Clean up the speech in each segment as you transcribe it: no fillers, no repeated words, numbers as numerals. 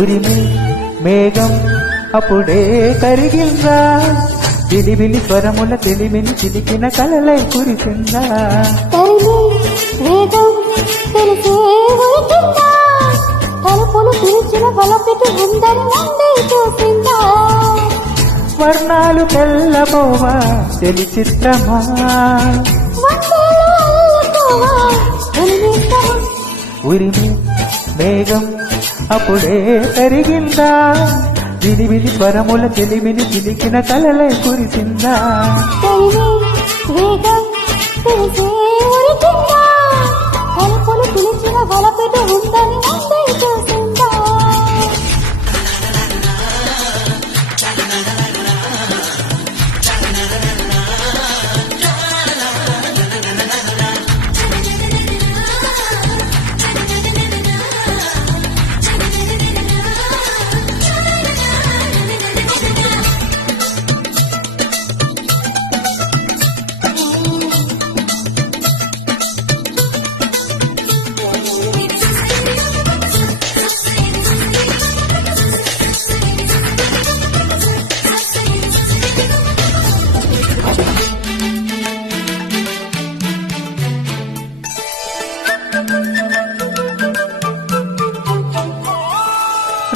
ఉరిమి మేఘం అప్పుడే కరిగిందా, విలివిలి స్వరముల తెలివిని చిలికిన కలలై కురిసిందా. తలుపులు పిలిచిన బలపెట్టు ఉందని ముందే చూసిందా. వర్ణాలు తెల్లబోవా తెలి చిత్రమా, ఉరిమి మేఘం అప్పుడే కరిగిందా, విలివిలి స్వరముల తెలివిని చిలికిన కలలై కురిసిందా. తలుపులు పిలిచిన బలపెట్టు ఉందని ముందే చూసిందా.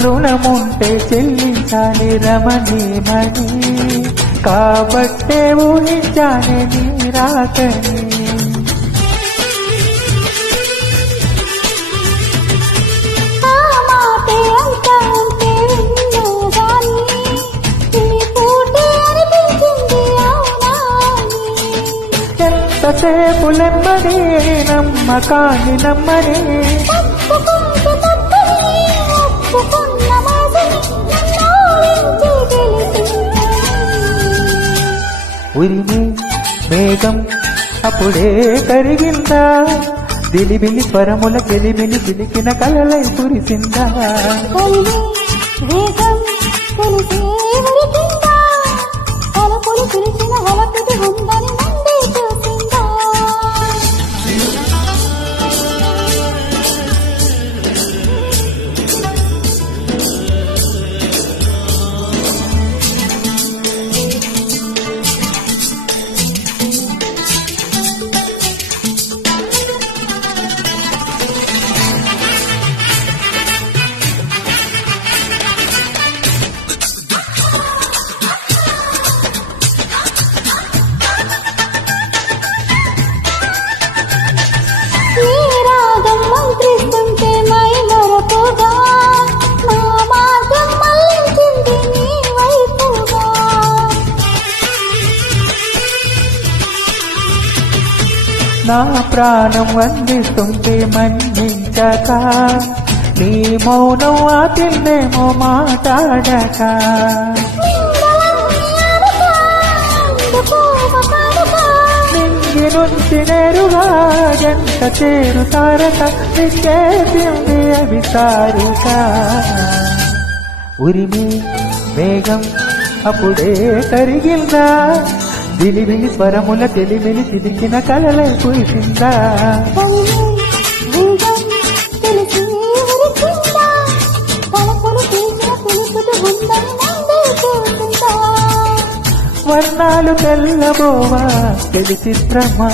రుణముంటే చెల్లించాలి రమణీమణి, కాబట్టే ఊహించాలి నీ రాకని. ఎంతసేపు లెమ్మని నమ్మకాన్ని నమ్మని, ఉరిమి మేఘం అప్పుడే కరిగిందా, విలివిలి స్వరముల తెలివిని చిలికిన కలలై కురిసిందా. తలుపులు పిలిచిన బలపెట్టు ఉందని ముందే చూసిందా. నా ప్రాణం అందిస్తుంటే మన్నించక, నీ మౌనం ఆతిల్నేమో మాట్లాడక. నింగి నుంచి నేరుగా ఎంత చేరుతారక, నిశ్చేసింది అవితారుక. ఉరిమి మేఘం అప్పుడే కరిగిందా, విలివిలి స్వరముల తెలివిని చిలికిన కలలై కురిసిందా. వర్ణాలు తెల్లబోవా తెలి చిత్రమా.